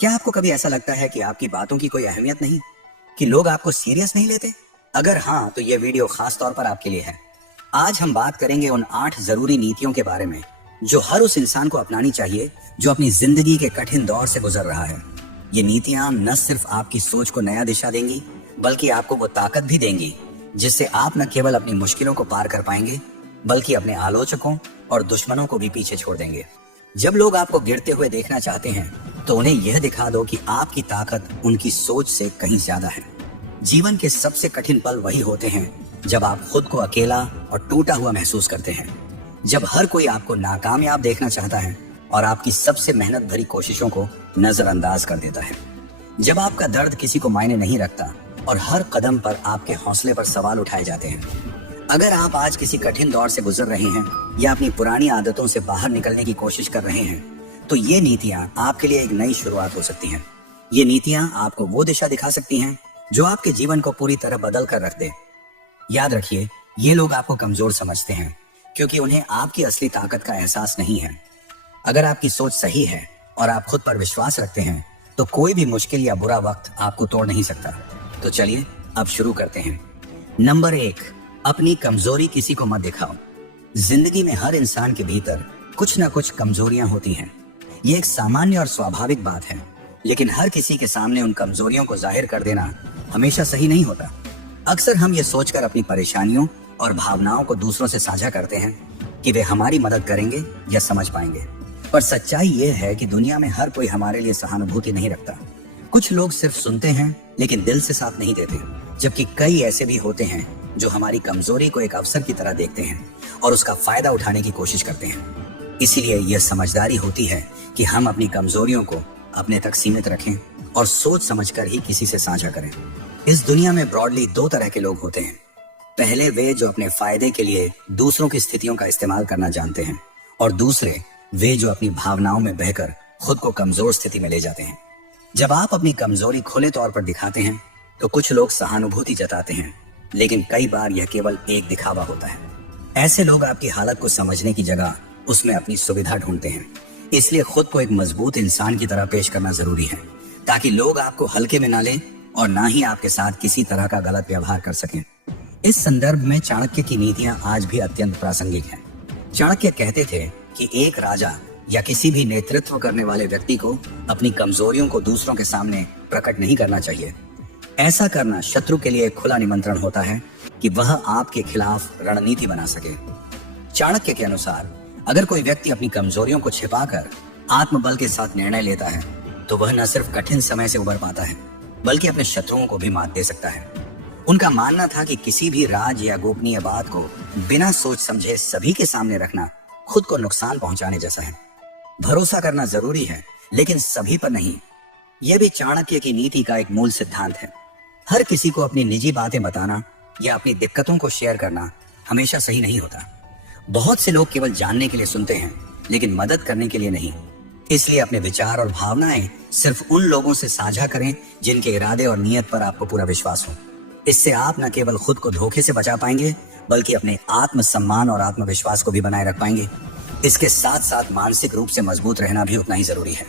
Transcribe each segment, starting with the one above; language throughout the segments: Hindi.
क्या आपको कभी ऐसा लगता है कि आपकी बातों की कोई अहमियत नहीं, कि लोग आपको सीरियस नहीं लेते? अगर हाँ, तो ये वीडियो खास तौर पर आपके लिए है। आज हम बात करेंगे उन 8 जरूरी नीतियों के बारे में जो हर उस इंसान को अपनानी चाहिए जो अपनी जिंदगी के कठिन दौर से गुजर रहा है। ये नीतियां न सिर्फ आपकी सोच को नया दिशा देंगी, बल्कि आपको वो ताकत भी देंगी जिससे आप न केवल अपनी मुश्किलों को पार कर पाएंगे, बल्कि अपने आलोचकों और दुश्मनों को भी पीछे छोड़ देंगे। जब लोग आपको गिरते हुए देखना चाहते हैं, तो उन्हें यह दिखा दो कि आपकी ताकत उनकी सोच से कहीं ज्यादा है। जीवन के सबसे कठिन पल वही होते हैं जब आप खुद को अकेला और टूटा हुआ महसूस करते हैं, जब हर कोई आपको नाकामयाब देखना चाहता है और आपकी सबसे मेहनत भरी कोशिशों को नजरअंदाज कर देता है, जब आपका दर्द किसी को मायने नहीं रखता और हर कदम पर आपके हौसले पर सवाल उठाए जाते हैं। अगर आप आज किसी कठिन दौर से गुजर रहे हैं या अपनी पुरानी आदतों से बाहर निकलने की कोशिश कर रहे हैं, तो ये नीतियां आपके लिए एक नई शुरुआत हो सकती हैं। ये नीतियां आपको वो दिशा दिखा सकती हैं जो आपके जीवन को पूरी तरह बदल कर रख दे। याद रखिए, ये लोग आपको कमजोर समझते हैं क्योंकि उन्हें आपकी असली ताकत का एहसास नहीं है। अगर आपकी सोच सही है और आप खुद पर विश्वास रखते हैं, तो कोई भी मुश्किल या बुरा वक्त आपको तोड़ नहीं सकता। तो चलिए अब शुरू करते हैं। नंबर 1, अपनी कमजोरी किसी को मत दिखाओ। जिंदगी में हर इंसान के भीतर कुछ ना कुछ कमजोरियां होती हैं। ये एक सामान्य और स्वाभाविक बात है, लेकिन हर किसी के सामने उन कमजोरियों को जाहिर कर देना हमेशा सही नहीं होता। अक्सर हम ये सोचकर अपनी परेशानियों और भावनाओं को दूसरों से साझा करते हैं कि वे हमारी मदद करेंगे या समझ पाएंगे, पर सच्चाई ये है कि दुनिया में हर कोई हमारे लिए सहानुभूति नहीं रखता। कुछ लोग सिर्फ सुनते हैं लेकिन दिल से साथ नहीं देते, जबकि कई ऐसे भी होते हैं जो हमारी कमजोरी को एक अवसर की तरह देखते हैं और उसका फायदा उठाने की कोशिश करते हैं। इसीलिए यह समझदारी होती है कि हम अपनी कमजोरियों को अपने तक सीमित रखें और सोच समझकर ही किसी से साझा करें। इस दुनिया में ब्रॉडली 2 तरह के लोग होते हैं। पहले वे जो अपने फायदे के लिए दूसरों की स्थितियों का इस्तेमाल करना जानते हैं, और दूसरे वे जो अपनी भावनाओं में बहकर खुद को कमजोर स्थिति में ले जाते हैं। जब आप अपनी कमजोरी खुले तौर पर दिखाते हैं, तो कुछ लोग सहानुभूति जताते हैं, लेकिन कई बार यह केवल एक दिखावा होता है। ऐसे लोग आपकी हालत को समझने की जगह उसमें अपनी सुविधा ढूंढते हैं। इसलिए खुद को एक मजबूत इंसान की तरह पेश करना जरूरी है, ताकि लोग आपको हल्के में ना लें और ना ही आपके साथ किसी तरह का गलत व्यवहार कर सकें। इस संदर्भ में चाणक्य की नीतियां आज भी अत्यंत प्रासंगिक हैं। चाणक्य कहते थे कि एक राजा या किसी भी नेतृत्व करने वाले व्यक्ति को अपनी कमजोरियों को दूसरों के सामने प्रकट नहीं करना चाहिए। ऐसा करना शत्रु के लिए एक खुला निमंत्रण होता है कि वह आपके खिलाफ रणनीति बना सके। चाणक्य के अनुसार अगर कोई व्यक्ति अपनी कमजोरियों को छिपाकर आत्मबल के साथ निर्णय लेता है, तो वह न सिर्फ कठिन समय से उबर पाता है, बल्कि अपने शत्रुओं को भी मात दे सकता है। उनका मानना था कि किसी भी राज या गोपनीय बात को बिना सोच समझे सभी के सामने रखना खुद को नुकसान पहुंचाने जैसा है। भरोसा करना जरूरी है, लेकिन सभी पर नहीं। यह भी चाणक्य की नीति का एक मूल सिद्धांत है। हर किसी को अपनी निजी बातें बताना या अपनी दिक्कतों को शेयर करना हमेशा सही नहीं होता। बहुत से लोग केवल जानने के लिए सुनते हैं, लेकिन मदद करने के लिए नहीं। इसलिए अपने विचार और भावनाएं सिर्फ उन लोगों से साझा करें जिनके इरादे और नियत पर आपको पूरा विश्वास हो। इससे आप न केवल खुद को धोखे से बचा पाएंगे, बल्कि अपने आत्मसम्मान और आत्मविश्वास को भी बनाए रख पाएंगे। इसके साथ साथ मानसिक रूप से मजबूत रहना भी उतना ही जरूरी है।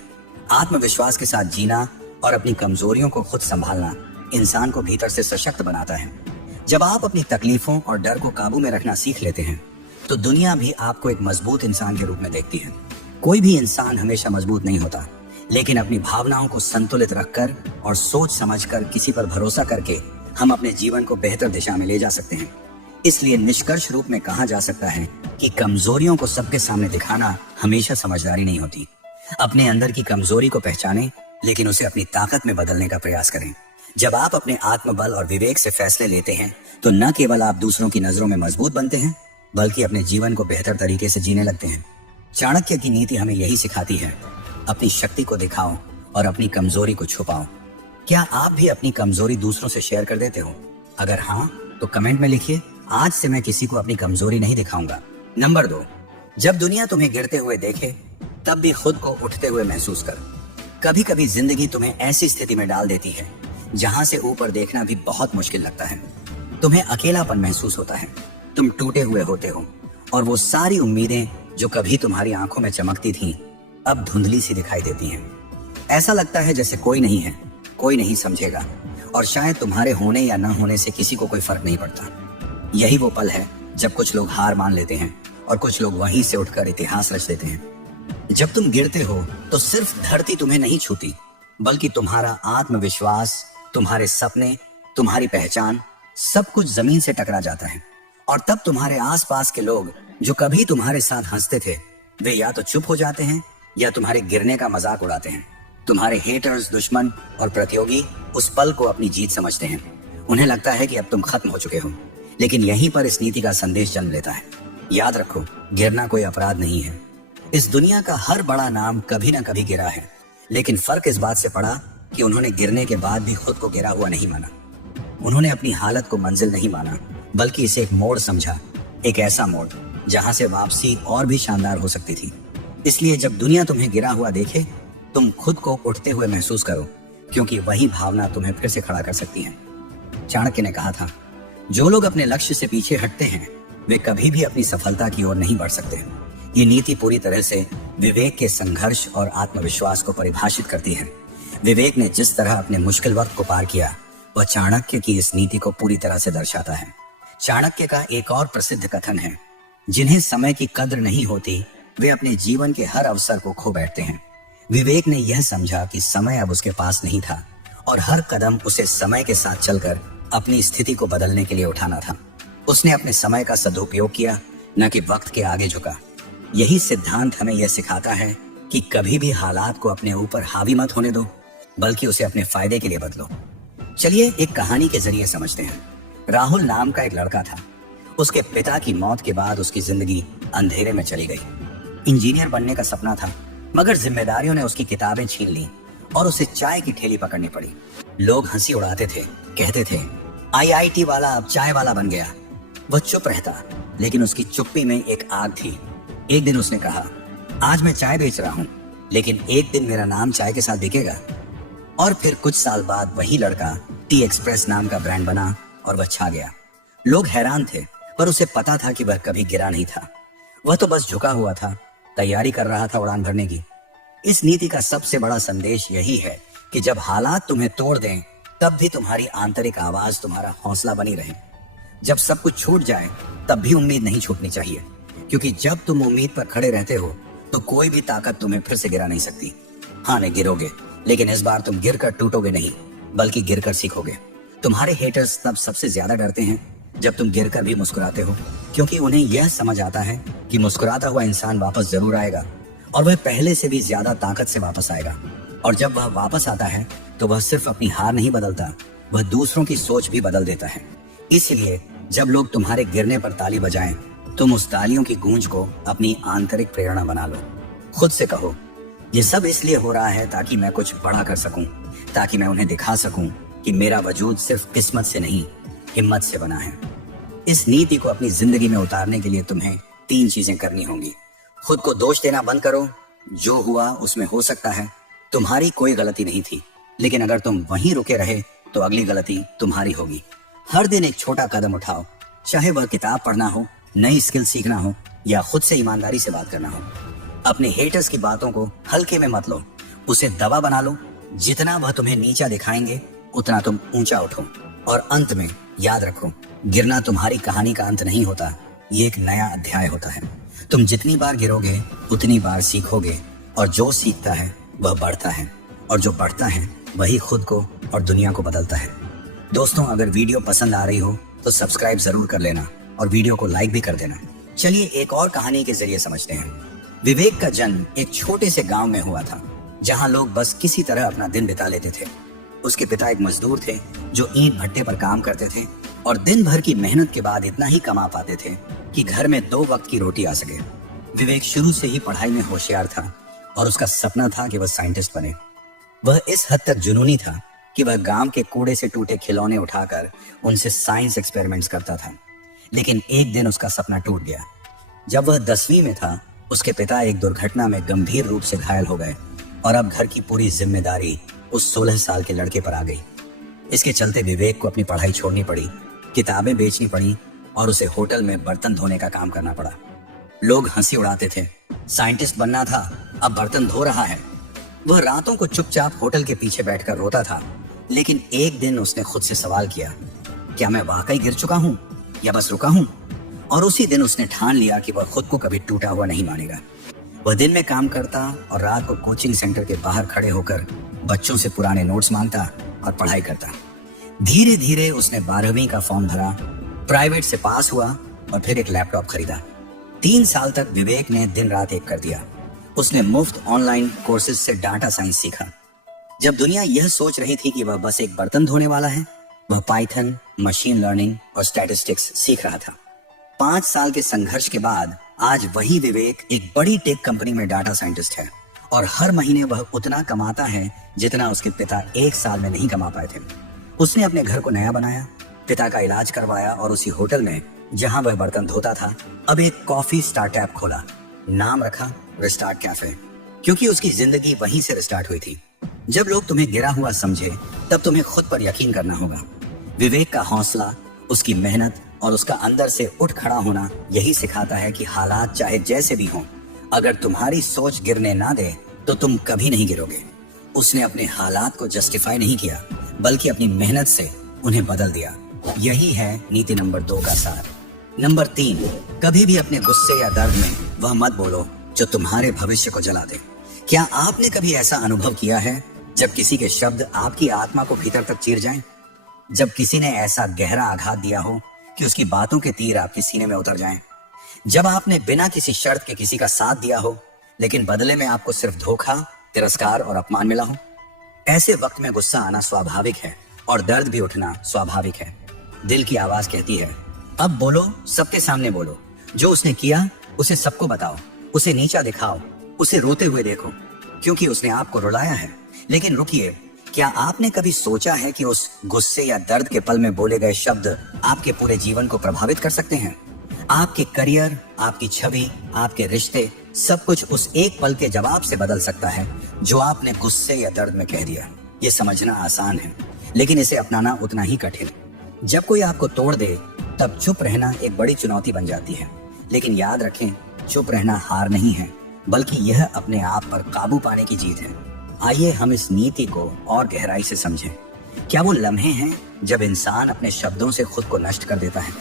आत्मविश्वास के साथ जीना और अपनी कमजोरियों को खुद संभालना इंसान को भीतर से सशक्त बनाता है। जब आप अपनी तकलीफों और डर को काबू में रखना सीख लेते हैं, तो दुनिया भी आपको एक मजबूत इंसान के रूप में देखती है। कोई भी इंसान हमेशा मजबूत नहीं होता, लेकिन अपनी भावनाओं को संतुलित रखकर और सोच समझकर किसी पर भरोसा करके हम अपने जीवन को बेहतर दिशा में ले जा सकते हैं। इसलिए निष्कर्ष रूप में कहा जा सकता है कि कमजोरियों को सबके सामने दिखाना हमेशा समझदारी नहीं होती। अपने अंदर की कमजोरी को पहचानें, लेकिन उसे अपनी ताकत में बदलने का प्रयास करें। जब आप अपने आत्मबल और विवेक से फैसले लेते हैं, तो न केवल आप दूसरों की नजरों में मजबूत बनते हैं, बल्कि अपने जीवन को बेहतर तरीके से जीने लगते हैं। चाणक्य की नीति हमें यही सिखाती है, अपनी शक्ति को दिखाओ और अपनी कमजोरी को छुपाओ। क्या आप भी अपनी कमजोरी दूसरों से शेयर कर देते हो? अगर हाँ, तो कमेंट में लिखिए, आज से मैं किसी को अपनी कमजोरी नहीं दिखाऊंगा। नंबर 2, जब दुनिया तुम्हें गिरते हुए देखे, तब भी खुद को उठते हुए महसूस कर। कभी कभी जिंदगी तुम्हें ऐसी स्थिति में डाल देती है जहां से ऊपर देखना भी बहुत मुश्किल लगता है। तुम्हें अकेलापन महसूस होता है, तुम टूटे हुए होते हो, और वो सारी उम्मीदें जो कभी तुम्हारी आंखों में चमकती थीं, अब धुंधली सी दिखाई देती हैं। ऐसा लगता है जैसे कोई नहीं है, कोई नहीं समझेगा, और शायद तुम्हारे होने या न होने से किसी को कोई फर्क नहीं पड़ता। यही वो पल है जब कुछ लोग हार मान लेते हैं और कुछ लोग वहीं से उठकर इतिहास रच देते हैं। जब तुम गिरते हो तो सिर्फ धरती तुम्हें नहीं छूती, बल्कि तुम्हारा आत्मविश्वास, तुम्हारे सपने, तुम्हारी पहचान, सब कुछ जमीन से टकरा जाता है। और तब तुम्हारे आसपास के लोग जो कभी तुम्हारे साथ हंसते थे, वे या तो चुप हो जाते हैं या तुम्हारे गिरने का मजाक उड़ाते हैं। तुम्हारे हेटर्स, दुश्मन और प्रतियोगी उस पल को अपनी जीत समझते हैं। उन्हें लगता है कि अब तुम खत्म हो चुके हो। लेकिन यहीं पर इस नीति का संदेश जन्म लेता है। याद रखो, गिरना कोई अपराध नहीं है। इस दुनिया का हर बड़ा नाम कभी ना कभी गिरा है, लेकिन फर्क इस बात से पड़ा कि उन्होंने गिरने के बाद भी खुद को गिरा हुआ नहीं माना। उन्होंने अपनी हालत को मंजिल नहीं माना, बल्कि इसे एक मोड़ समझा, एक ऐसा मोड़ जहां से वापसी और भी शानदार हो सकती थी। इसलिए जब दुनिया तुम्हें गिरा हुआ देखे, तुम खुद को उठते हुए महसूस करो, क्योंकि वही भावना तुम्हें फिर से खड़ा कर सकती है। चाणक्य ने कहा था, जो लोग अपने लक्ष्य से पीछे हटते हैं वे कभी भी अपनी सफलता की ओर नहीं बढ़ सकते। ये नीति पूरी तरह से विवेक के संघर्ष और आत्मविश्वास को परिभाषित करती है। विवेक ने जिस तरह अपने मुश्किल वक्त को पार किया, वह चाणक्य की इस नीति को पूरी तरह से दर्शाता है। चाणक्य का एक और प्रसिद्ध कथन है, जिन्हें समय की कद्र नहीं होती वे अपने जीवन के हर अवसर को खो बैठते हैं। विवेक ने यह समझा कि समय अब उसके पास नहीं था और हर कदम उसे समय के साथ चलकर अपनी स्थिति को बदलने के लिए उठाना था। उसने अपने समय का सदुपयोग किया, न कि वक्त के आगे झुका। यही सिद्धांत हमें यह सिखाता है कि कभी भी हालात को अपने ऊपर हावी मत होने दो, बल्कि उसे अपने फायदे के लिए बदलो। चलिए एक कहानी के जरिए समझते हैं। राहुल नाम का एक लड़का था। उसके पिता की मौत के बाद उसकी जिंदगी अंधेरे में चली गई। इंजीनियर बनने का सपना था, मगर जिम्मेदारियों ने उसकी किताबें छीन ली और उसे चाय की ठेली पकड़नी पड़ी। लोग हंसी उड़ाते थे, कहते थे, आईआईटी वाला अब चाय वाला बन गया। वह चुप रहता, लेकिन उसकी चुप्पी में एक आग थी। एक दिन उसने कहा, आज मैं चाय बेच रहा हूँ, लेकिन एक दिन मेरा नाम चाय के साथ बिकेगा। और फिर कुछ साल बाद वही लड़का टी एक्सप्रेस नाम का ब्रांड बना और वह छा गया। लोग हैरान थे, पर उसे पता था कि वह कभी गिरा नहीं था। वह तो बस झुका हुआ था, तैयारी कर रहा था उड़ान भरने की। इस नीति का सबसे बड़ा संदेश यही है कि जब हालात तुम्हें तोड़ दें, तब भी तुम्हारी आंतरिक आवाज तुम्हारा हौसला बनी रहे। जब सब कुछ छूट जाए, तब भी उम्मीद नहीं छूटनी चाहिए, क्योंकि जब तुम उम्मीद पर खड़े रहते हो तो कोई भी ताकत तुम्हें फिर से गिरा नहीं सकती। हाँ, नहीं गिरोगे, लेकिन इस बार तुम गिरकर टूटोगे नहीं, बल्कि गिरकर सीखोगे। तुम्हारे हेटर्स तब सबसे ज्यादा डरते हैं जब तुम गिरकर भी मुस्कुराते हो, क्योंकि उन्हें यह समझ आता है कि मुस्कुराता हुआ इंसान वापस जरूर आएगा और वह पहले से भी ज्यादा ताकत से वापस आएगा। और जब वह वापस आता है तो वह सिर्फ अपनी हार नहीं बदलता, वह दूसरों की सोच भी बदल देता है। इसलिए जब लोग तुम्हारे गिरने पर ताली बजाएं, तुम उस तालियों की गूंज को अपनी आंतरिक प्रेरणा बना लो। खुद से कहो, ये सब इसलिए हो रहा है ताकि मैं कुछ बड़ा कर सकूं, ताकि मैं उन्हें दिखा सकूं कि मेरा वजूद सिर्फ किस्मत से नहीं, हिम्मत से बना है। इस नीति को अपनी जिंदगी में उतारने के लिए तुम्हें 3 चीजें करनी होंगी। खुद को दोष देना बंद करो। जो हुआ उसमें हो सकता है तुम्हारी कोई गलती नहीं थी, लेकिन अगर तुम वहीं रुके रहे तो अगली गलती तुम्हारी होगी। हर दिन एक छोटा कदम उठाओ, चाहे वह किताब पढ़ना हो, नई स्किल सीखना हो या खुद से ईमानदारी से बात करना हो। अपने हेटर्स की बातों को हल्के में मत लो, उसे दवा बना लो। जितना वह तुम्हें नीचा दिखाएंगे, उतना तुम ऊंचा उठो। और अंत में याद रखो, गिरना तुम्हारी कहानी का अंत नहीं होता, ये एक नया अध्याय होता है। तुम जितनी बार गिरोगे उतनी बार सीखोगे, और जो सीखता है वह बढ़ता है, और जो बढ़ता है वही खुद को और दुनिया को बदलता है। दोस्तों, अगर वीडियो पसंद आ रही हो तो सब्सक्राइब जरूर कर लेना और वीडियो को लाइक भी कर देना। चलिए एक और कहानी के जरिए समझते हैं। विवेक का जन्म एक छोटे से गांव में हुआ था, जहां लोग बस किसी तरह अपना दिन बिता लेते थे। उसके पिता एक मजदूर थे जो ईंट भट्टे पर काम करते थे और दिन भर की मेहनत के बाद इतना ही कमा पाते थे कि घर में 2 वक्त की रोटी आ सके। विवेक शुरू से ही पढ़ाई में होशियार था और उसका सपना था कि वह साइंटिस्ट बने। वह इस हद तक जुनूनी था कि वह गांव के कूड़े से टूटे खिलौने उठाकर उनसे साइंस एक्सपेरिमेंट्स करता था। लेकिन एक दिन उसका सपना टूट गया। जब वह 10वीं में था, उसके पिता एक दुर्घटना में गंभीर रूप से घायल हो गए और अब घर की पूरी जिम्मेदारी उस 16 साल के लड़के पर आ गई। इसके चलते विवेक को अपनी पढ़ाई छोड़नी पड़ी, किताबें बेचनी पड़ी और उसे होटल में बर्तन धोने का काम करना पड़ा। लोग हंसी उड़ाते थे, साइंटिस्ट बनना था, अब बर्तन धो रहा है। वह रातों को चुपचाप होटल के पीछे बैठकर रोता था, लेकिन एक दिन उसने खुद से सवाल किया, क्या मैं वाकई गिर चुका हूँ या बस रुका हूँ? और उसी दिन उसने ठान लिया कि वह खुद को कभी टूटा हुआ नहीं मानेगा। वह दिन में काम करता और रात को कोचिंग सेंटर के बाहर खड़े होकर बच्चों से पुराने नोट्स मांगता और पढ़ाई करता। धीरे धीरे उसने 12वीं का फॉर्म भरा, प्राइवेट से पास हुआ और फिर एक लैपटॉप खरीदा। 3 साल तक विवेक ने दिन रात एक कर दिया। उसने मुफ्त ऑनलाइन कोर्सेज से डाटा साइंस सीखा। जब दुनिया यह सोच रही थी कि वह बस एक बर्तन धोने वाला है, वह पाइथन, मशीन लर्निंग और स्टैटिस्टिक्स सीख रहा था। 5 साल के संघर्ष के बाद आज वही विवेक एक बड़ी टेक कंपनी में डाटा साइंटिस्ट है और हर महीने वह उतना कमाता है जितना उसके पिता 1 साल में नहीं कमा पाए थे। उसने अपने घर को नया बनाया, पिता का इलाज करवाया और उसी होटल में जहां वह बर्तन धोता था अब एक कॉफी स्टार्टअप खोला। नाम रखा रिस्टार्ट कैफे, क्योंकि उसकी जिंदगी वहीं से रिस्टार्ट हुई थी। जब लोग तुम्हें गिरा हुआ समझे तब तुम्हें खुद पर यकीन करना होगा। विवेक का हौसला, उसकी मेहनत और उसका अंदर से उठ खड़ा होना यही सिखाता है कि हालात चाहे जैसे भी हों, अगर तुम्हारी सोच गिरने ना दे तो तुम कभी नहीं गिरोगे। उसने अपने हालात को जस्टिफाई नहीं किया, बल्कि अपनी मेहनत से उन्हें बदल दिया। यही है नीति नंबर 2 का सार। नंबर 3, कभी भी अपने गुस्से या दर्द में वह मत बोलो जो तुम्हारे भविष्य को जला दे। क्या आपने कभी ऐसा अनुभव किया है जब किसी के शब्द आपकी आत्मा को भीतर तक चीर जाएं? जब किसी ने ऐसा गहरा आघात दिया हो कि उसकी बातों के तीर आपके सीने में उतर जाएं? जब आपने बिना किसी शर्त के किसी का साथ दिया हो, लेकिन बदले में आपको सिर्फ धोखा, तिरस्कार और अपमान मिला हो? ऐसे वक्त में गुस्सा आना स्वाभाविक है और दर्द भी उठना स्वाभाविक है। दिल की आवाज कहती है, अब बोलो, सबके सामने बोलो। जो उसने किया उसे सबको बताओ, उसे नीचा दिखाओ, उसे रोते हुए देखो, क्योंकि उसने आपको रुलाया है। लेकिन रुकिए, क्या आपने कभी सोचा है कि उस गुस्से या दर्द के पल में बोले गए शब्द आपके पूरे जीवन को प्रभावित कर सकते हैं? आपके करियर, आपकी छवि, आपके रिश्ते, सब कुछ उस एक पल के जवाब से बदल सकता है जो आपने गुस्से या दर्द में कह दिया। ये समझना आसान है, लेकिन इसे अपनाना उतना ही कठिन। जब कोई आपको तोड़ दे तब चुप रहना एक बड़ी चुनौती बन जाती है। लेकिन याद रखें, चुप रहना हार नहीं है, बल्कि यह अपने आप पर काबू पाने की जीत है। आइए हम इस नीति को और गहराई से समझें। क्या वो लम्हे हैं जब इंसान अपने शब्दों से खुद को नष्ट कर देता है?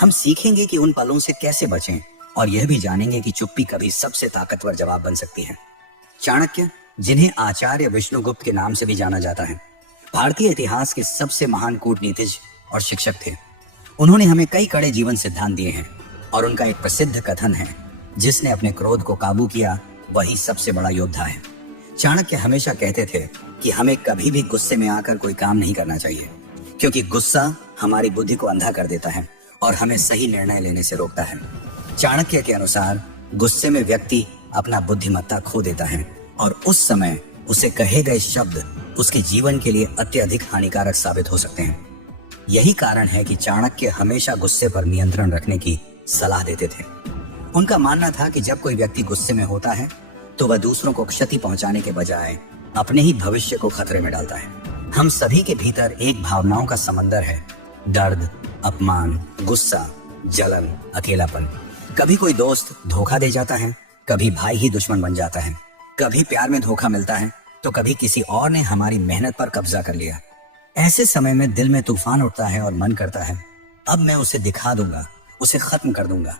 हम सीखेंगे कि उन पलों से कैसे बचें और यह भी जानेंगे कि चुप्पी कभी सबसे ताकतवर जवाब बन सकती है। चाणक्य, जिन्हें आचार्य विष्णुगुप्त के नाम से भी जाना जाता है, भारतीय इतिहास के सबसे महान कूटनीतिज्ञ और शिक्षक थे। उन्होंने हमें कई कड़े जीवन सिद्धांत दिए हैं और उनका एक प्रसिद्ध कथन है, जिसने अपने क्रोध को काबू किया वही सबसे बड़ा योद्धा है। चाणक्य हमेशा कहते थे कि हमें कभी भी गुस्से में आकर कोई काम नहीं करना चाहिए, क्योंकि गुस्सा हमारी बुद्धि को अंधा कर देता है और हमें सही निर्णय लेने से रोकता है। चाणक्य के अनुसार गुस्से में व्यक्ति अपना बुद्धिमत्ता खो देता है और उस समय उसे कहे गए शब्द उसके जीवन के लिए अत्यधिक हानिकारक साबित हो सकते हैं। यही कारण है कि चाणक्य हमेशा गुस्से पर नियंत्रण रखने की सलाह देते थे। उनका मानना था कि जब कोई व्यक्ति गुस्से में होता है तो वह दूसरों को क्षति पहुंचाने के बजाय अपने ही भविष्य को खतरे में डालता है। हम सभी के भीतर एक भावनाओं का समंदर है, दर्द, अपमान, गुस्सा, जलन, अकेलापन। कभी कोई दोस्त धोखा दे जाता है, कभी भाई ही दुश्मन बन जाता है, कभी प्यार में धोखा मिलता है तो कभी किसी और ने हमारी मेहनत पर कब्जा कर लिया। ऐसे समय में दिल में तूफान उठता है और मन करता है, अब मैं उसे दिखा दूंगा, उसे खत्म कर दूंगा।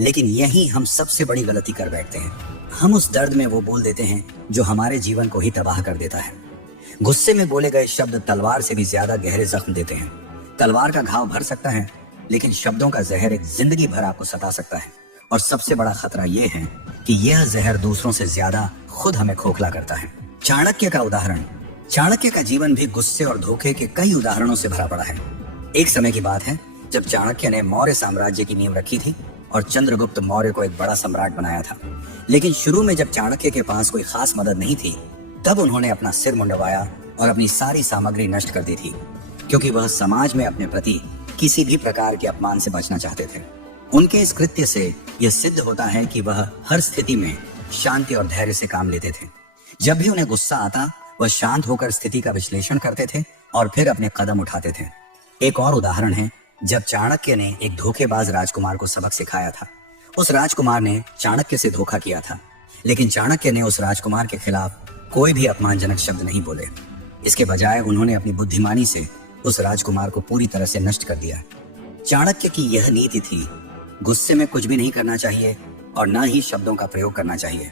लेकिन यही हम सबसे बड़ी गलती कर बैठते हैं। हम उस दर्द में वो बोल देते हैं जो हमारे जीवन को ही तबाह कर देता है। गुस्से में बोले गए शब्द तलवार से भी ज्यादा गहरे जख्म देते हैं। तलवार का घाव भर सकता है, लेकिन शब्दों का जहर एक जिंदगी भर आपको सता सकता है। और सबसे बड़ा खतरा यह है कि यह जहर दूसरों से ज्यादा खुद हमें खोखला करता है। चाणक्य का उदाहरण, चाणक्य का जीवन भी गुस्से और धोखे के कई उदाहरणों से भरा पड़ा है। एक समय की बात है जब चाणक्य ने मौर्य साम्राज्य की नींव रखी थी और चंद्रगुप्त मौर्य को एक बड़ा सम्राट बनाया था। लेकिन शुरू में जब चाणक्य के पास कोई खास मदद नहीं थी, तब उन्होंने अपना सिर मुंडवाया और अपनी सारी सामग्री नष्ट कर दी थी, क्योंकि वह समाज में अपने प्रति किसी भी प्रकार के अपमान से बचना चाहते थे। उनके इस कृत्य से यह सिद्ध होता है कि वह हर स्थिति में शांति और धैर्य से काम लेते थे। जब भी उन्हें गुस्सा आता, वह शांत होकर स्थिति का विश्लेषण करते थे और फिर अपने कदम उठाते थे। एक और उदाहरण है जब चाणक्य ने एक धोखेबाज राजकुमार को सबक सिखाया था। उस राजकुमार ने चाणक्य से धोखा किया था, लेकिन चाणक्य ने उस राजकुमार के खिलाफ कोई भी अपमानजनक शब्द नहीं बोले। इसके बजाय उन्होंने अपनी बुद्धिमानी से उस राजकुमार को पूरी तरह से नष्ट कर दिया। चाणक्य की यह नीति थी, गुस्से में कुछ भी नहीं करना चाहिए और न ही शब्दों का प्रयोग करना चाहिए।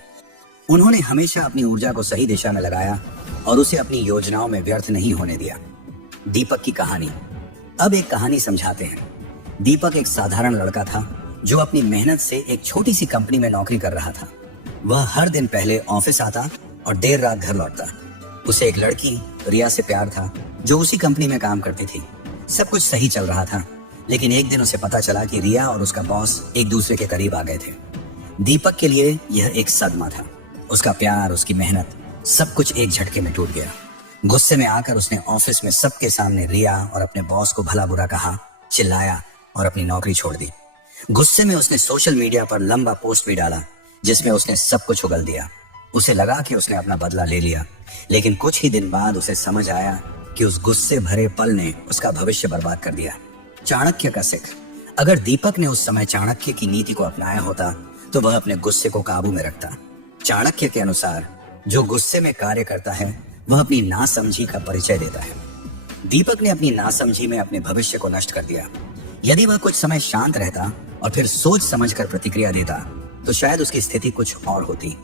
उन्होंने हमेशा अपनी ऊर्जा को सही दिशा में लगाया और उसे अपनी योजनाओं में व्यर्थ नहीं होने दिया। दीपक की कहानी। अब एक कहानी समझाते हैं। दीपक एक साधारण लड़का था जो अपनी मेहनत से एक छोटी सी कंपनी में नौकरी कर रहा था। वह हर दिन पहले ऑफिस आता और देर रात घर लौटता। उसे एक लड़की रिया से प्यार था जो उसी कंपनी में काम करती थी। सब कुछ सही चल रहा था, लेकिन एक दिन उसे पता चला कि रिया और उसका बॉस एक दूसरे के करीब आ गए थे। दीपक के लिए यह एक सदमा था। उसका प्यार, उसकी मेहनत, सब कुछ एक झटके में टूट गया। गुस्से में आकर उसने ऑफिस में सबके सामने रिया और अपने बॉस को भला बुरा कहा, चिल्लाया और अपनी नौकरी छोड़ दी। गुस्से में उसने सोशल मीडिया पर लंबा पोस्ट भी डाला जिसमें उसने सब कुछ उगल दिया। उसे लगा कि उसने अपना बदला ले लिया, लेकिन कुछ ही दिन बाद उसे समझ आया कि उस गुस्से भरे पल ने उसका भविष्य बर्बाद कर दिया। चाणक्य का सिख। अगर दीपक ने उस समय चाणक्य की नीति को अपनाया होता तो वह अपने गुस्से को काबू में रखता। चाणक्य के अनुसार जो गुस्से में कार्य करता है वह अपनी नासमझी का परिचय देता है। दीपक ने अपनी नासमझी में अपने भविष्य को नष्ट कर दिया। यदि वह कुछ समय शांत रहता और फिर सोच समझकर प्रतिक्रिया देता तो शायद उसकी स्थिति कुछ और होती।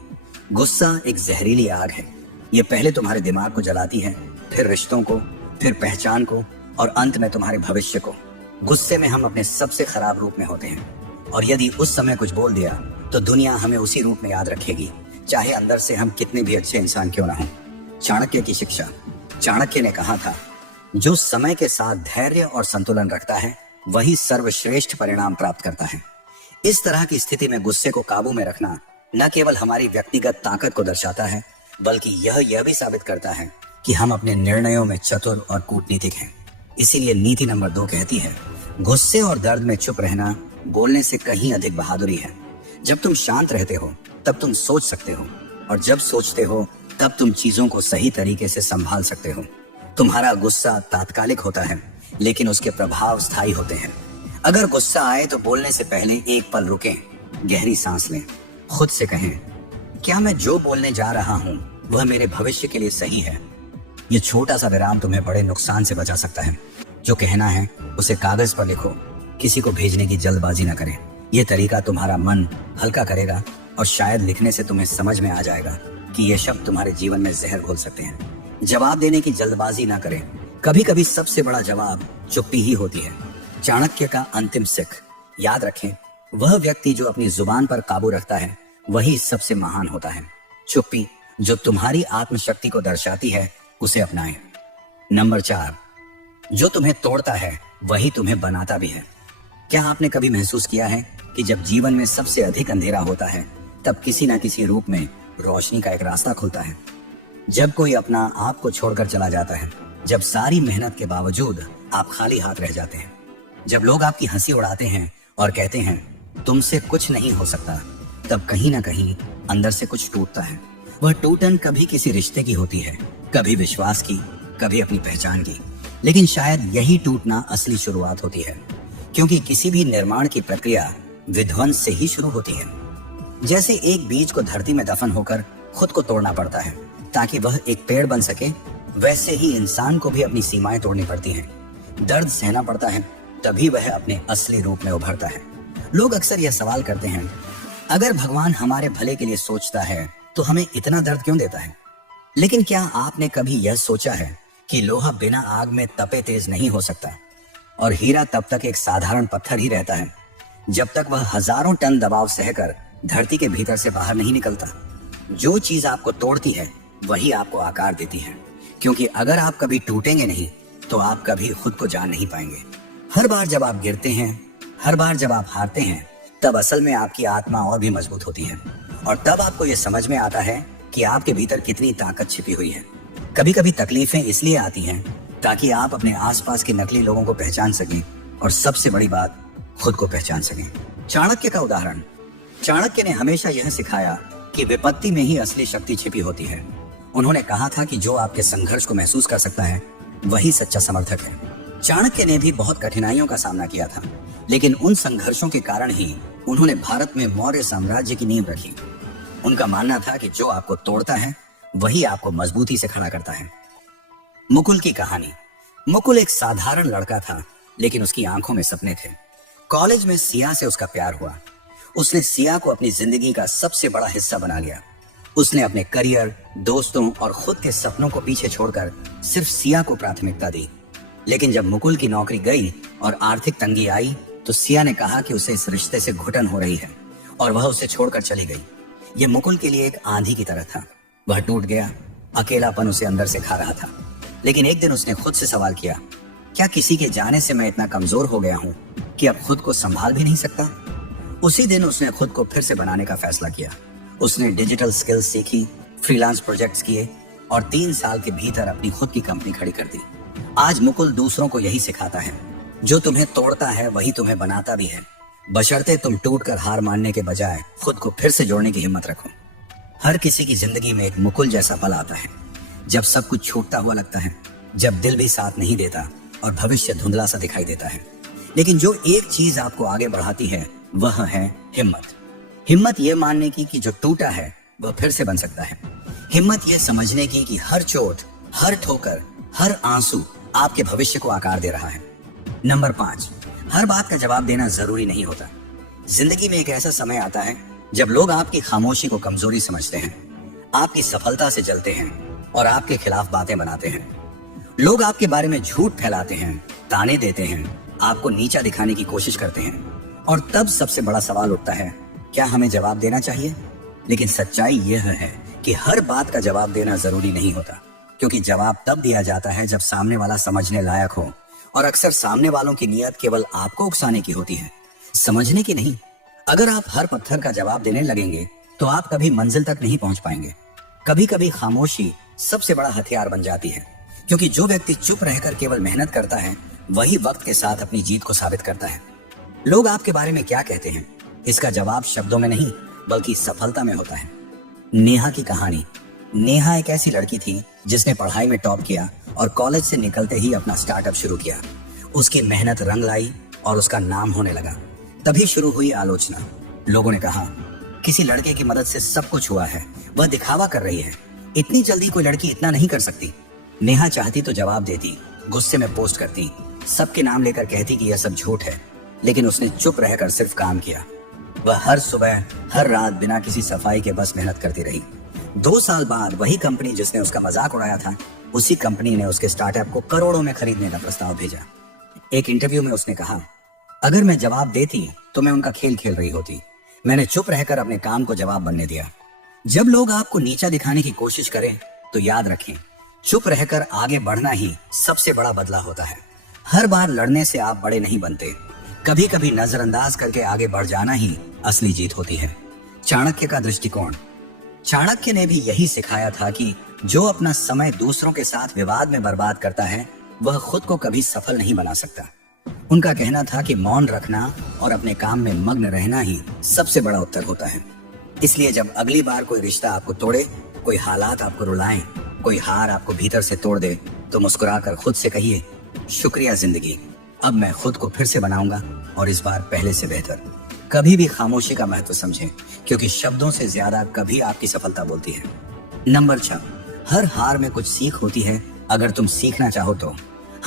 गुस्सा एक जहरीली आग है। ये पहले तुम्हारे दिमाग को जलाती है, फिर रिश्तों को, फिर पहचान को और अंत में तुम्हारे भविष्य को। गुस्से में हम अपने सबसे खराब रूप में होते हैं और यदि उस समय कुछ बोल दिया तो दुनिया हमें उसी रूप में याद रखेगी, चाहे अंदर से हम कितने भी अच्छे इंसान क्यों ना हों। चाणक्य की शिक्षा। चाणक्य ने कहा था, जो समय के साथ धैर्य और संतुलन रखता है वही सर्वश्रेष्ठ परिणाम प्राप्त करता है। इस तरह की स्थिति में गुस्से को काबू में रखना न केवल हमारी व्यक्तिगत ताकत को दर्शाता है, बल्कि यह भी साबित करता है कि हम अपने निर्णयों में चतुर और कूटनीतिक हैं। इसीलिए नीति नंबर 2 कहती है, गुस्से और दर्द में चुप रहना बोलने से कहीं अधिक बहादुरी है। जब तुम शांत रहते हो तब तुम सोच सकते हो, और जब सोचते हो तब तुम चीजों को सही तरीके से संभाल सकते हो। तुम्हारा गुस्सा तात्कालिक होता है, लेकिन उसके प्रभाव स्थायी होते हैं। अगर गुस्सा आए तो बोलने से पहले एक पल रुकें, गहरी सांस लें, खुद से कहें, क्या मैं जो बोलने जा रहा हूं वह मेरे भविष्य के लिए सही है। यह छोटा सा विराम तुम्हें बड़े नुकसान से बचा सकता है। जो कहना है उसे कागज पर लिखो, किसी को भेजने की जल्दबाजी न करें। यह तरीका तुम्हारा मन हल्का करेगा और शायद लिखने से तुम्हें समझ में आ जाएगा कि यह शब्द तुम्हारे जीवन में जहर घोल सकते हैं। जवाब देने की जल्दबाजी ना करें। कभी कभी सबसे बड़ा जवाब चुप्पी ही होती है। चाणक्य का अंतिम सिख। याद रखें, वह व्यक्ति जो अपनी जुबान पर काबू रखता है वही सबसे महान होता है। चुप्पी जो तुम्हारी आत्मशक्ति को दर्शाती है उसे अपनाएं। नंबर 4, जो तुम्हें तोड़ता है वही तुम्हें बनाता भी है। क्या आपने कभी महसूस किया है कि जब जीवन में सबसे अधिक अंधेरा होता है तब किसी न किसी रूप में रोशनी का एक रास्ता खुलता है। जब कोई अपना आप को छोड़कर चला जाता है, जब सारी मेहनत के बावजूद आप खाली हाथ रह जाते हैं, जब लोग आपकी हंसी उड़ाते हैं और कहते हैं तुमसे कुछ नहीं हो सकता, तब कहीं ना कहीं अंदर से कुछ टूटता है। वह टूटन कभी किसी रिश्ते की होती है, कभी विश्वास की, कभी अपनी पहचान की, लेकिन शायद यही टूटना असली शुरुआत होती है, क्योंकि किसी भी निर्माण की प्रक्रिया विध्वंस से ही शुरू होती है। जैसे एक बीज को धरती में दफन होकर खुद को तोड़ना पड़ता है ताकि वह एक पेड़ बन सके, वैसे ही इंसान को भी अपनी सीमाएं तोड़नी पड़ती हैं। दर्द सहना पड़ता है, तभी वह अपने असली रूप में उभरता है। लोग अक्सर यह सवाल करते हैं, अगर भगवान हमारे भले के लिए सोचता है तो हमें इतना दर्द क्यों देता है? लेकिन क्या आपने कभी यह सोचा है कि लोहा बिना आग में तपे तेज नहीं हो सकता, और हीरा तब तक एक साधारण पत्थर ही रहता है जब तक वह हजारों टन दबाव सहकर धरती के भीतर से बाहर नहीं निकलता। जो चीज आपको तोड़ती है वही आपको आकार देती है, क्योंकि अगर आप कभी टूटेंगे नहीं तो आप कभी खुद को जान नहीं पाएंगे। हर बार जब आप गिरते हैं, हर बार जब आप हारते हैं, तब असल में आपकी आत्मा और भी मजबूत होती है, और तब आपको यह समझ में आता है कि आपके भीतर कितनी ताकत छिपी हुई है। कभी कभी तकलीफें इसलिए आती हैं ताकि आप अपने आसपास के नकली लोगों को पहचान सकें, और सबसे बड़ी बात, खुद को पहचान सकें। चाणक्य का उदाहरण। चाणक्य ने हमेशा यह सिखाया कि विपत्ति में ही असली शक्ति छिपी होती है। उन्होंने कहा था कि जो आपके संघर्ष को महसूस कर सकता है वही सच्चा समर्थक है। चाणक्य ने भी बहुत कठिनाइयों का सामना किया था, लेकिन उन संघर्षों के कारण ही उन्होंने भारत में मौर्य साम्राज्य की नींव रखी। उनका मानना था कि जो आपको तोड़ता है वही आपको मजबूती से खड़ा करता है। मुकुल की कहानी। मुकुल एक साधारण लड़का था, लेकिन उसकी आंखों में सपने थे। कॉलेज में सिया से उसका प्यार हुआ। उसने सिया को अपनी जिंदगी का सबसे बड़ा हिस्सा बना लिया। उसने अपने करियर, दोस्तों और खुद के सपनों को पीछे छोड़कर सिर्फ सिया को प्राथमिकता दी। लेकिन जब मुकुल की नौकरी गई और आर्थिक तंगी आई, तो सिया ने कहा कि उसे इस रिश्ते से घुटन हो रही है और वह उसे छोड़कर चली गई। यह मुकुल के लिए एक आंधी की तरह था। वह टूट गया, अकेलापन उसे अंदर से खा रहा था। लेकिन एक दिन उसने खुद से सवाल किया, क्या किसी के जाने से मैं इतना कमजोर हो गया हूं कि अब खुद को संभाल भी नहीं सकता? उसी दिन उसने खुद को फिर से बनाने का फैसला किया। उसने डिजिटल स्किल्स सीखी, फ्रीलांस प्रोजेक्ट्स किए और 3 साल के भीतर अपनी खुद की कंपनी खड़ी कर दी। आज मुकुल दूसरों को यही सिखाता है, जो तुम्हें तोड़ता है वही तुम्हें बनाता भी है, बशर्ते तुम टूटकर हार मानने के बजाय खुद को फिर से जोड़ने की हिम्मत रखो। हर किसी की जिंदगी में एक मुकुल जैसा पल आता है, जब सब कुछ छूटता हुआ लगता है, जब दिल भी साथ नहीं देता और भविष्य धुंधला सा दिखाई देता है। लेकिन जो एक चीज आपको आगे बढ़ाती है वह है हिम्मत। हिम्मत यह मानने की कि जो टूटा है वह फिर से बन सकता है। हिम्मत यह समझने की कि हर चोट, हर ठोकर, हर आंसू आपके भविष्य को आकार दे रहा है। नंबर 5, हर बात का जवाब देना जरूरी नहीं होता। जिंदगी में एक ऐसा समय आता है जब लोग आपकी खामोशी को कमजोरी समझते हैं, आपकी सफलता से जलते हैं और आपके खिलाफ बातें बनाते हैं। लोग आपके बारे में झूठ फैलाते हैं, ताने देते हैं, आपको नीचा दिखाने की कोशिश करते हैं और तब सबसे बड़ा सवाल उठता है, क्या हमें जवाब देना चाहिए? लेकिन सच्चाई यह है कि हर बात का जवाब देना जरूरी नहीं होता, क्योंकि जवाब तब दिया जाता है जब सामने वाला समझने लायक हो, और अक्सर सामने वालों की नीयत केवल आपको उकसाने की होती है, समझने की नहीं। अगर आप हर पत्थर का जवाब देने लगेंगे तो आप कभी मंजिल तक नहीं पहुंच पाएंगे। कभी कभी खामोशी सबसे बड़ा हथियार बन जाती है, क्योंकि जो व्यक्ति चुप रहकर केवल मेहनत करता है वही वक्त के साथ अपनी जीत को साबित करता है। लोग आपके बारे में क्या कहते हैं, इसका जवाब शब्दों में नहीं बल्कि सफलता में होता है। नेहा की कहानी। नेहा एक ऐसी लड़की थी जिसने पढ़ाई में टॉप किया और कॉलेज से निकलते ही अपना स्टार्टअप शुरू किया। उसकी मेहनत रंग लाई और उसका नाम होने लगा। तभी शुरू हुई आलोचना। लोगों ने कहा, किसी लड़के की मदद से सब कुछ हुआ है, वह दिखावा कर रही है, इतनी जल्दी कोई लड़की इतना नहीं कर सकती। नेहा चाहती तो जवाब देती, गुस्से में पोस्ट करती, सबके नाम लेकर कहती कि यह सब झूठ है, लेकिन उसने चुप रहकर सिर्फ काम किया। वह हर सुबह हर रात बिना किसी सफाई के बस मेहनत करती रही। 2 साल बाद वही कंपनी जिसने उसका मजाक उड़ाया था, उसी कंपनी ने उसके स्टार्टअप को करोड़ों में खरीदने का प्रस्ताव भेजा। एक इंटरव्यू में उसने कहा, अगर मैं जवाब देती तो मैं उनका खेल खेल रही होती। मैंने चुप रहकर अपने काम को जवाब बनने दिया। जब लोग आपको नीचा दिखाने की कोशिश करें तो याद रखें, चुप रहकर आगे बढ़ना ही सबसे बड़ा बदला होता है। हर बार लड़ने से आप बड़े नहीं बनते, कभी कभी नजरअंदाज करके आगे बढ़ जाना ही असली जीत होती है। चाणक्य का दृष्टिकोण। चाणक्य ने भी यही सिखाया था कि जो अपना समय दूसरों के साथ विवाद में बर्बाद करता है वह खुद को कभी सफल नहीं बना सकता। उनका कहना था कि मौन रखना और अपने काम में मग्न रहना ही सबसे बड़ा उत्तर होता है। इसलिए जब अगली बार कोई रिश्ता आपको तोड़े, कोई हालात आपको रुलाएं, कोई हार आपको भीतर से तोड़ दे, तो मुस्कुराकर खुद से कहिए, शुक्रिया जिंदगी, अब मैं खुद को फिर से बनाऊंगा और इस बार पहले से बेहतर। कभी भी खामोशी का महत्व समझें, क्योंकि शब्दों से ज्यादा कभी आपकी सफलता बोलती है। नंबर 6, हर हार में कुछ सीख होती है अगर तुम सीखना चाहो तो।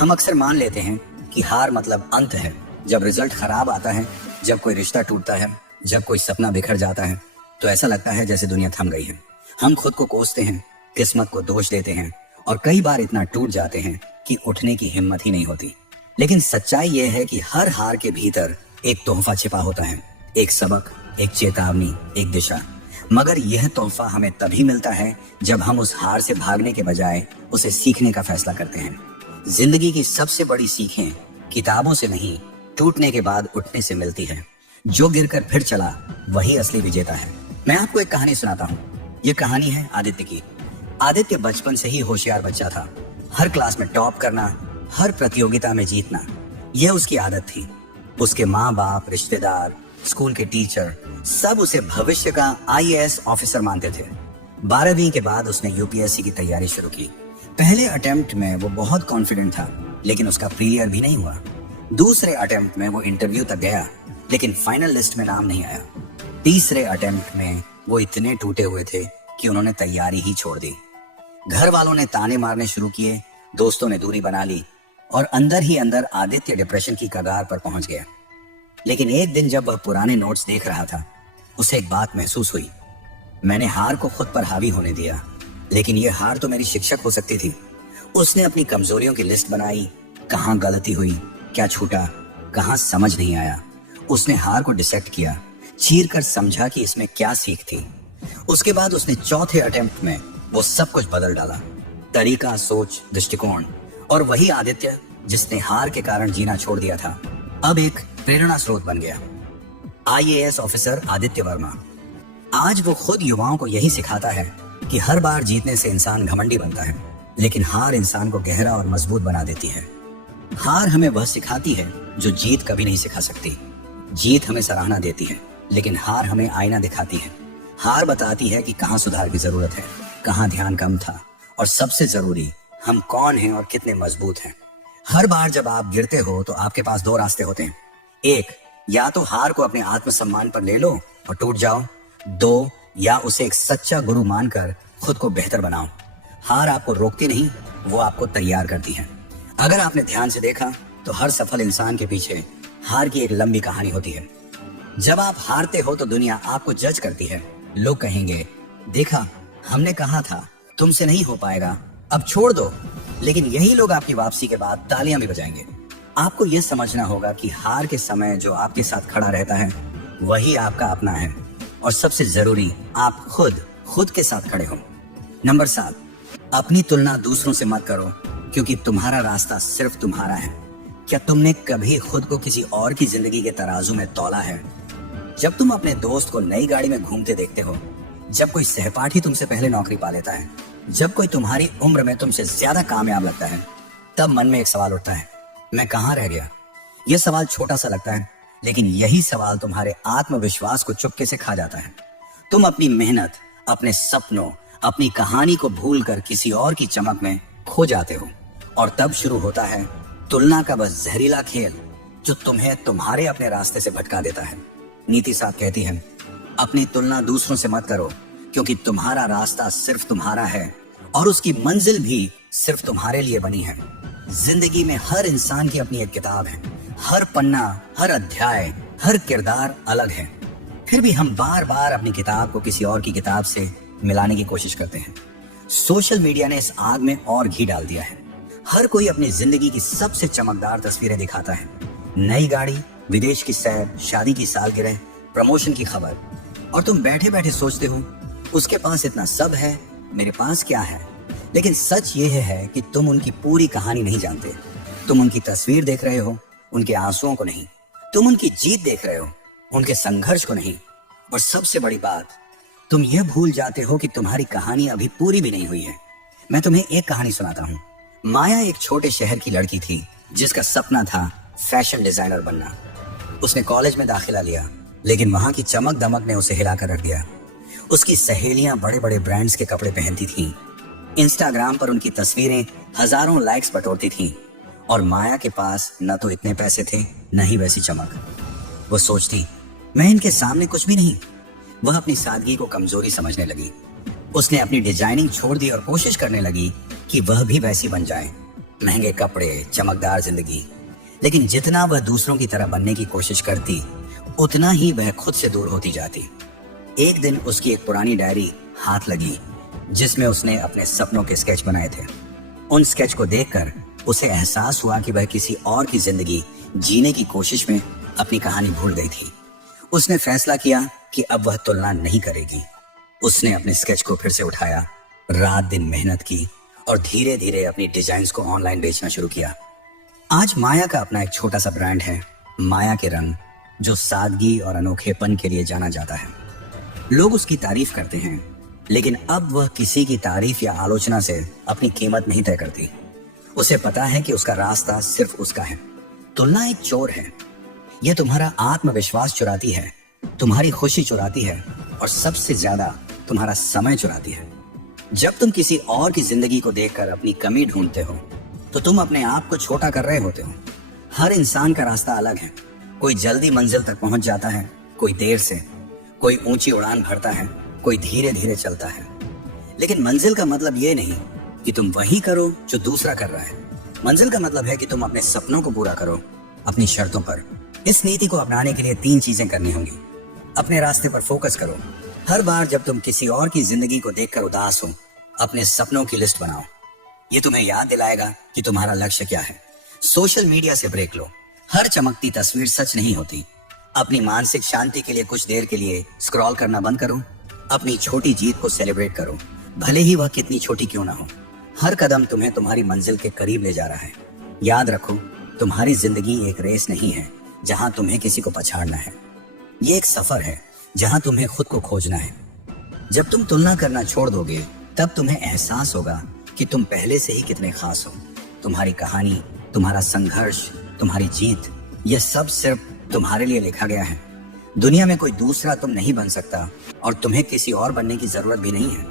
हम अक्सर मान लेते हैं कि हार मतलब अंत है। जब रिजल्ट खराब आता है, जब कोई रिश्ता टूटता है, जब कोई सपना बिखर जाता है, तो ऐसा लगता है जैसे दुनिया थम गई है। हम खुद को कोसते हैं, किस्मत को दोष देते हैं और कई बार इतना टूट जाते हैं कि उठने की हिम्मत ही नहीं होती। लेकिन सच्चाई यह है कि हर हार के भीतर एक तोहफा छिपा होता है, एक सबक, एक चेतावनी, एक दिशा। मगर यह तोहफा हमें तभी मिलता है जब हम उस हार से भागने के बजाय उसे सीखने का फैसला करते हैं। जिंदगी की सबसे बड़ी सीखें किताबों से नहीं, टूटने के बाद उठने से मिलती है। जो गिरकर फिर चला वही असली विजेता है। मैं आपको एक कहानी सुनाता हूँ। ये कहानी है आदित्य की। आदित्य बचपन से ही होशियार बच्चा था। हर क्लास में टॉप करना, हर प्रतियोगिता में जीतना, यह उसकी आदत थी। उसके माँ बाप, रिश्तेदार, स्कूल के टीचर सब उसे भविष्य का IAS ऑफिसर मानते थे। 12वीं के बाद उसने UPSC की तैयारी शुरू की। पहले अटेम्प्ट में वो बहुत कॉन्फिडेंट था, लेकिन उसका प्रीलियर भी नहीं हुआ। दूसरे अटेम्प्ट में वो इंटरव्यू तक गया, लेकिन फाइनल लिस्ट में नाम नहीं आया। तीसरे अटेम्प्ट में वो इतने टूटे हुए थे कि उन्होंने तैयारी ही छोड़ दी। घर वालों ने ताने मारने शुरू किए, दोस्तों ने दूरी बना ली और अंदर ही अंदर आदित्य डिप्रेशन की कगार पर पहुंच गया। लेकिन एक दिन जब वह पुराने नोट्स देख रहा था, उसे एक बात महसूस हुई। मैंने हार को खुद पर हावी होने दिया, लेकिन यह हार तो मेरी शिक्षक हो सकती थी। उसने अपनी कमजोरियों की लिस्ट बनाई, कहां गलती हुई, क्या छूटा, कहां समझ नहीं आया। उसने हार को डिसेक्ट किया, चीर कर समझा कि इसमें क्या सीख थी। उसके बाद उसने चौथे अटेम्प्ट में वो सब कुछ बदल डाला, तरीका, सोच, दृष्टिकोण। और वही आदित्य जिसने हार के कारण जीना छोड़ दिया था, अब एक प्रेरणा स्रोत बन गया। IAS officer Aditya Verma. आज वो खुद युवाओं को यही सिखाता है कि हर बार जीतने से इंसान घमंडी बनता है, लेकिन हार इंसान को गहरा और मजबूत बना देती है। हार हमें वह सिखाती है जो जीत कभी नहीं सिखा सकती। जीत हमें सराहना देती है, लेकिन हार हमें आईना दिखाती है। हार बताती है कि कहां सुधार की जरूरत है, कहां ध्यान कम था, और सबसे जरूरी, हम कौन हैं और कितने मजबूत हैं। हर बार जब आप गिरते हो तो आपके पास दो रास्ते होते हैं। एक, या तो हार को अपने आत्मसम्मान पर ले लो और टूट जाओ। दो, या उसे एक सच्चा गुरु मानकर खुद को बेहतर बनाओ। हार आपको रोकती नहीं, वो आपको तैयार करती है। अगर आपने ध्यान से देखा तो हर सफल इंसान के पीछे हार की एक लंबी कहानी होती है। जब आप हारते हो तो दुनिया आपको जज करती है। लोग कहेंगे, देखा, हमने कहा था तुमसे नहीं हो पाएगा, अब छोड़ दो। लेकिन यही लोग आपकी वापसी के बाद तालियां भी बजाएंगे। आपको यह समझना होगा कि हार के समय जो आपके साथ खड़ा रहता है वही आपका अपना है, और सबसे जरूरी, आप खुद के साथ खड़े हो। नंबर 7, अपनी तुलना दूसरों से मत करो, क्योंकि तुम्हारा रास्ता सिर्फ तुम्हारा है। क्या तुमने कभी खुद को किसी और की जिंदगी के तराजू में तौला है? जब तुम अपने दोस्त को नई गाड़ी में घूमते देखते हो, जब कोई सहपाठी तुमसे पहले नौकरी पा लेता है, जब कोई तुम्हारी उम्र में तुमसे ज्यादा कामयाब लगता है, तब मन में एक सवाल उठता है, मैं कहां रह गया? यह सवाल छोटा सा लगता है, लेकिन यही सवाल तुम्हारे आत्मविश्वास को चुपके से खा जाता है। तुम अपनी मेहनत, अपने सपनों, अपनी कहानी को भूलकर किसी और की चमक में खो जाते हो, और तब शुरू होता है तुलना का बस जहरीला खेल, जो तुम्हें तुम्हारे अपने रास्ते से भटका देता है। नीति साहब कहती है, अपनी तुलना दूसरों से मत करो, क्योंकि तुम्हारा रास्ता सिर्फ तुम्हारा है और उसकी मंजिल भी सिर्फ तुम्हारे लिए बनी है। जिंदगी में हर इंसान की अपनी एक किताब है। हर पन्ना, हर अध्याय, हर किरदार अलग है। फिर भी हम बार बार अपनी किताब को किसी और की किताब से मिलाने की कोशिश करते हैं। सोशल मीडिया ने इस आग में और घी डाल दिया है। हर कोई अपनी जिंदगी की सबसे चमकदार तस्वीरें दिखाता है। नई गाड़ी, विदेश की सैर, शादी की सालगिरह, प्रमोशन की खबर, और तुम बैठे बैठे सोचते हो, उसके पास इतना सब है, मेरे पास क्या है? लेकिन सच ये है कि तुम उनकी पूरी कहानी नहीं जानते। तुम उनकी तस्वीर देख रहे हो, उनके आंसुओं को नहीं। तुम उनकी जीत देख रहे हो, उनके संघर्ष को नहीं। और सबसे बड़ी बात, तुम यह भूल जाते हो कि तुम्हारी कहानी अभी पूरी भी नहीं हुई है। मैं तुम्हें एक कहानी सुनाता हूँ। माया एक छोटे शहर की लड़की थी जिसका सपना था फैशन डिजाइनर बनना। उसने कॉलेज में दाखिला लिया, लेकिन वहां की चमक दमक ने उसे हिलाकर रख दिया। उसकी सहेलियां बड़े बड़े ब्रांड्स के कपड़े पहनती थीं। इंस्टाग्राम पर उनकी तस्वीरें हजारों लाइक्स बटोरती थीं, और माया के पास न तो इतने पैसे थे, न ही वैसी चमक। वो सोचती, मैं इनके सामने कुछ भी नहीं। वह अपनी सादगी को कमजोरी समझने लगी। उसने अपनी डिजाइनिंग छोड़ दी और कोशिश करने लगी कि वह भी वैसी बन जाए। महंगे कपड़े, चमकदार जिंदगी। लेकिन जितना वह दूसरों की तरह बनने की कोशिश करती, उतना ही वह खुद से दूर होती जाती। एक दिन उसकी एक पुरानी डायरी हाथ लगी, जिसमें उसने अपने सपनों के स्केच बनाए थे। उन स्केच को देखकर उसे एहसास हुआ कि वह किसी और की जिंदगी जीने की कोशिश में अपनी कहानी भूल गई थी। उसने फैसला किया कि अब वह तुलना नहीं करेगी। उसने अपने स्केच को फिर से उठाया, रात दिन मेहनत की, और धीरे धीरे अपनी डिजाइन्स को ऑनलाइन बेचना शुरू किया। आज माया का अपना एक छोटा सा ब्रांड है, माया के रंग, जो सादगी और अनोखेपन के लिए जाना जाता है। लोग उसकी तारीफ करते हैं, लेकिन अब वह किसी की तारीफ या आलोचना से अपनी कीमत नहीं तय करती। उसे पता है कि उसका रास्ता सिर्फ उसका है। तुलना एक चोर है। यह तुम्हारा आत्मविश्वास चुराती है, तुम्हारी खुशी चुराती है, और सबसे ज्यादा तुम्हारा समय चुराती है। जब तुम किसी और की जिंदगी को देखकर अपनी कमी ढूंढते हो, तो तुम अपने आप को छोटा कर रहे होते हो। हर इंसान का रास्ता अलग है। कोई जल्दी मंजिल तक पहुंच जाता है, कोई देर से। कोई ऊंची उड़ान भरता है, कोई धीरे धीरे चलता है। लेकिन मंजिल का मतलब ये नहीं कि तुम वही करो जो दूसरा कर रहा है। मंजिल का मतलब है कि तुम अपने सपनों को पूरा करो अपनी शर्तों पर। इस नीति को अपनाने के लिए 3 चीजें करनी होंगी। अपने रास्ते पर फोकस करो। हर बार जब तुम किसी और की जिंदगी को देखकर उदास हो, अपने सपनों की लिस्ट बनाओ। ये तुम्हें याद दिलाएगा कि तुम्हारा लक्ष्य क्या है। सोशल मीडिया से ब्रेक लो। हर चमकती तस्वीर सच नहीं होती। अपनी मानसिक शांति के लिए कुछ देर के लिए स्क्रॉल करना बंद करो। अपनी छोटी जीत को सेलिब्रेट करो, भले ही वह कितनी छोटी क्यों ना हो। हर कदम तुम्हें तुम्हारी मंजिल के करीब ले जा रहा है। याद रखो, तुम्हारी जिंदगी एक रेस नहीं है जहां तुम्हें किसी को पछाड़ना है। ये एक सफर है जहां तुम्हें खुद को खोजना है। जब तुम तुलना करना छोड़ दोगे, तब तुम्हें एहसास होगा कि तुम पहले से ही कितने खास हो। तुम्हारी कहानी, तुम्हारा संघर्ष, तुम्हारी जीत, यह सब सिर्फ तुम्हारे लिए लिखा गया है। दुनिया में कोई दूसरा तुम नहीं बन सकता और तुम्हें किसी और बनने की जरूरत भी नहीं है।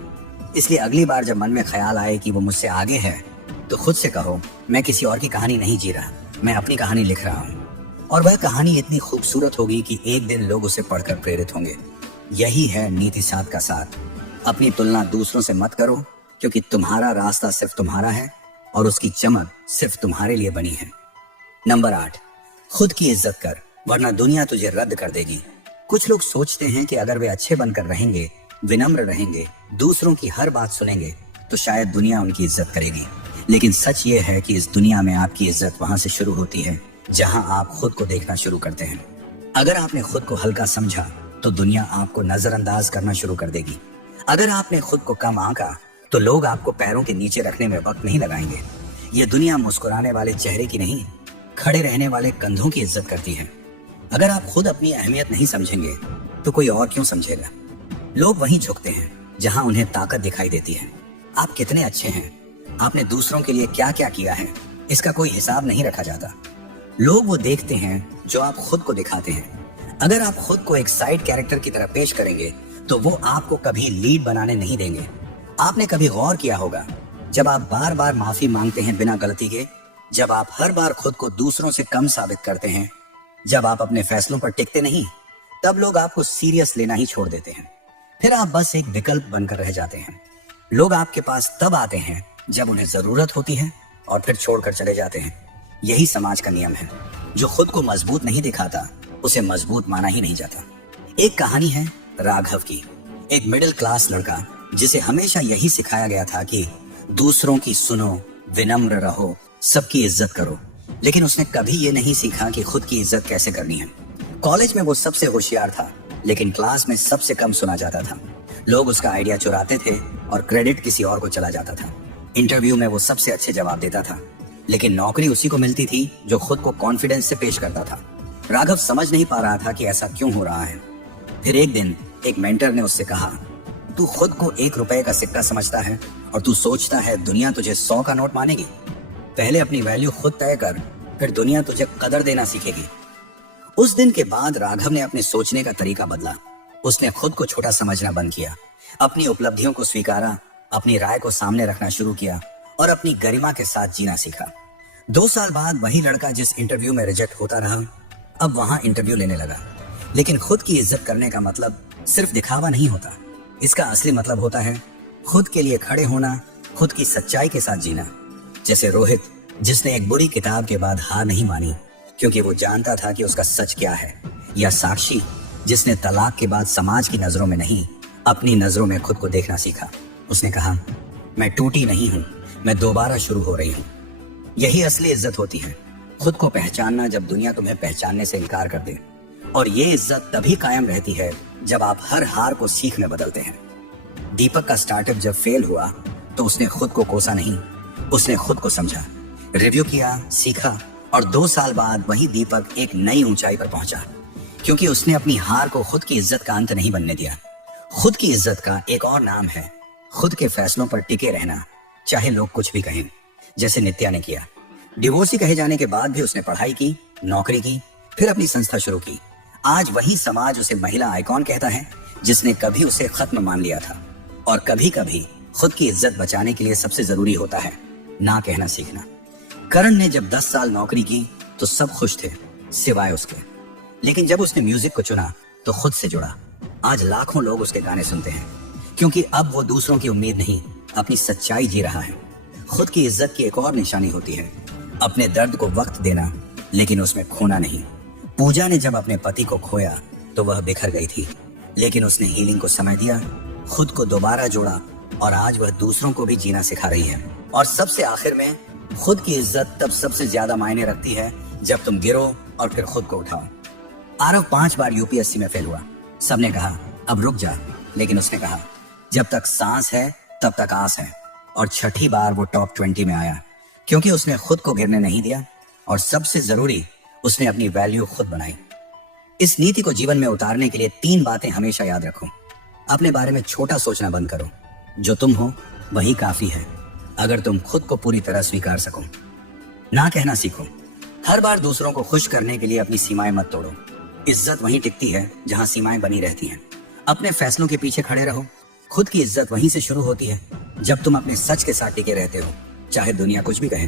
इसलिए अगली बार जब मन में ख्याल आए कि वो मुझसे आगे है, तो खुद से कहो, मैं किसी और की कहानी नहीं जी रहा, मैं अपनी कहानी लिख रहा हूँ। और वह कहानी इतनी खूबसूरत होगी कि एक दिन लोग उसे पढ़कर प्रेरित होंगे। यही है नीति 7 का साथ। अपनी तुलना दूसरों से मत करो, क्योंकि तुम्हारा रास्ता सिर्फ तुम्हारा है और उसकी चमक सिर्फ तुम्हारे लिए बनी है। नंबर 8, खुद की इज्जत कर, वरना दुनिया तुझे रद्द कर देगी। कुछ लोग सोचते हैं कि अगर वे अच्छे बनकर रहेंगे, विनम्र रहेंगे, दूसरों की हर बात सुनेंगे, तो शायद दुनिया उनकी इज्जत करेगी। लेकिन सच ये है कि इस दुनिया में आपकी इज्जत वहां से शुरू होती है जहां आप खुद को देखना शुरू करते हैं। अगर आपने खुद को हल्का समझा, तो दुनिया आपको नजरअंदाज करना शुरू कर देगी। अगर आपने खुद को कम आंका, तो लोग आपको पैरों के नीचे रखने में वक्त नहीं लगाएंगे। ये दुनिया मुस्कुराने वाले चेहरे की नहीं, खड़े रहने वाले कंधों की इज्जत करती है। अगर आप खुद अपनी अहमियत नहीं समझेंगे, तो कोई और क्यों समझेगा। लोग वहीं झुकते हैं जहां उन्हें ताकत दिखाई देती है। आप कितने अच्छे हैं, आपने दूसरों के लिए क्या क्या किया है, इसका कोई हिसाब नहीं रखा जाता। लोग वो देखते हैं जो आप खुद को दिखाते हैं। अगर आप खुद को एक साइड कैरेक्टर की तरह पेश करेंगे, तो वो आपको कभी लीड बनाने नहीं देंगे। आपने कभी गौर किया होगा, जब आप बार बार माफी मांगते हैं बिना गलती के, जब आप हर बार खुद को दूसरों से कम साबित करते हैं, जब आप अपने फैसलों पर टिकते नहीं, तब लोग आपको सीरियस लेना ही छोड़ देते हैं। फिर आप बस एक विकल्प बनकर रह जाते हैं। लोग आपके पास तब आते हैं जब उन्हें जरूरत होती है और फिर छोड़कर चले जाते हैं। यही समाज का नियम है। जो खुद को मजबूत नहीं दिखाता, उसे मजबूत माना ही नहीं जाता। एक कहानी है राघव की, एक मिडिल क्लास लड़का जिसे हमेशा यही सिखाया गया था कि दूसरों की सुनो, विनम्र रहो, सबकी इज्जत करो। लेकिन उसने कभी ये नहीं सीखा कि खुद की इज्जत कैसे करनी है। कॉलेज में वो सबसे होशियार था, लेकिन क्लास में सबसे कम सुना जाता था। लोग उसका आइडिया चुराते थे और क्रेडिट किसी और को चला जाता था। इंटरव्यू में वो सबसे अच्छे जवाब देता था, लेकिन नौकरी उसी को मिलती थी जो खुद को कॉन्फिडेंस से पेश करता था। राघव समझ नहीं पा रहा था कि ऐसा क्यों हो रहा है। फिर एक दिन एक मेंटर ने उससे कहा, तू खुद को 1 रुपए का सिक्का समझता है और तू सोचता है दुनिया तुझे 100 का नोट मानेगी। पहले अपनी वैल्यू खुद तय कर, फिर दुनिया तुझे कदर देना सीखेगी। उस दिन के बाद राघव ने अपने सोचने का तरीका बदला। उसने खुद को छोटा समझना बंद किया, अपनी उपलब्धियों को स्वीकारा, अपनी राय को सामने रखना शुरू किया और अपनी गरिमा के साथ जीना सीखा। 2 साल बाद वही लड़का जिस इंटरव्यू में रिजेक्ट होता रहा, अब वहां इंटरव्यू लेने लगा। लेकिन खुद की इज्जत करने का मतलब सिर्फ दिखावा नहीं होता। इसका असली मतलब होता है खुद के लिए खड़े होना, खुद की सच्चाई के साथ जीना। जैसे रोहित, जिसने एक बुरी किताब के बाद हार नहीं मानी क्योंकि वो जानता था कि उसका सच क्या है। या साक्षी, जिसने तलाक के बाद समाज की नजरों में नहीं, अपनी नजरों में खुद को देखना सीखा। उसने कहा, मैं टूटी नहीं हूं, मैं दोबारा शुरू हो रही हूं। यही असली इज्जत होती है, खुद को पहचानना जब दुनिया तुम्हें पहचानने से इनकार कर दे। और ये इज्जत तभी कायम रहती है जब आप हर हार को सीख में बदलते हैं। दीपक का स्टार्टअप जब फेल हुआ, तो उसने खुद को कोसा नहीं, उसने खुद को समझा, रिव्यू किया, सीखा और 2 साल बाद वही दीपक एक नई ऊंचाई पर पहुंचा, क्योंकि उसने अपनी हार को खुद की इज्जत का अंत नहीं बनने दिया। खुद की इज्जत का एक और नाम है खुद के फैसलों पर टिके रहना, चाहे लोग कुछ भी कहें। जैसे नित्या ने किया। डिवोर्सी कहे जाने के बाद भी उसने पढ़ाई की, नौकरी की, फिर अपनी संस्था शुरू की। आज वही समाज उसे महिला आइकॉन कहता है, जिसने कभी उसे खत्म मान लिया था। और कभी कभी खुद की इज्जत बचाने के लिए सबसे जरूरी होता है ना कहना सीखना। करण ने जब 10 साल नौकरी की तो सब खुश थे सिवाय उसके, लेकिन जब उसने म्यूजिक को चुना तो खुद से जुड़ा। आज लाखों लोग उसके गाने सुनते हैं, क्योंकि अब वो दूसरों की उम्मीद नहीं, अपनी सच्चाई जी रहा है। खुद की इज्जत की एक और निशानी होती है अपने दर्द को वक्त देना, लेकिन उसमें खोना नहीं। पूजा ने जब अपने पति को खोया तो वह बिखर गई थी, लेकिन उसने हीलिंग को समय दिया, खुद को दोबारा जोड़ा और आज वह दूसरों को भी जीना सिखा रही है। और सबसे आखिर में, खुद की इज्जत तब सबसे ज्यादा मायने रखती है जब तुम गिरो और फिर खुद को उठाओ। आरव 5 बार यूपीएससी में फेल हुआ। सबने कहा अब रुक जा, लेकिन उसने कहा जब तक सांस है तब तक आस है। और छठी बार वो टॉप 20 में आया, क्योंकि उसने खुद को गिरने नहीं दिया और सबसे जरूरी, उसने अपनी वैल्यू खुद बनाई। इस नीति को जीवन में उतारने के लिए 3 बातें हमेशा याद रखो। अपने बारे में छोटा सोचना बंद करो। जो तुम हो वही काफी है, अगर तुम खुद को पूरी तरह स्वीकार सको। ना कहना सीखो। हर बार दूसरों को खुश करने के लिए अपनी सीमाएं मत तोड़ो। इज्जत वहीं टिकती है जहां सीमाएं बनी रहती हैं। अपने फैसलों के पीछे खड़े रहो। खुद की इज्जत वहीं से शुरू होती है जब तुम अपने सच के साथ टिके रहते हो, चाहे दुनिया कुछ भी कहे।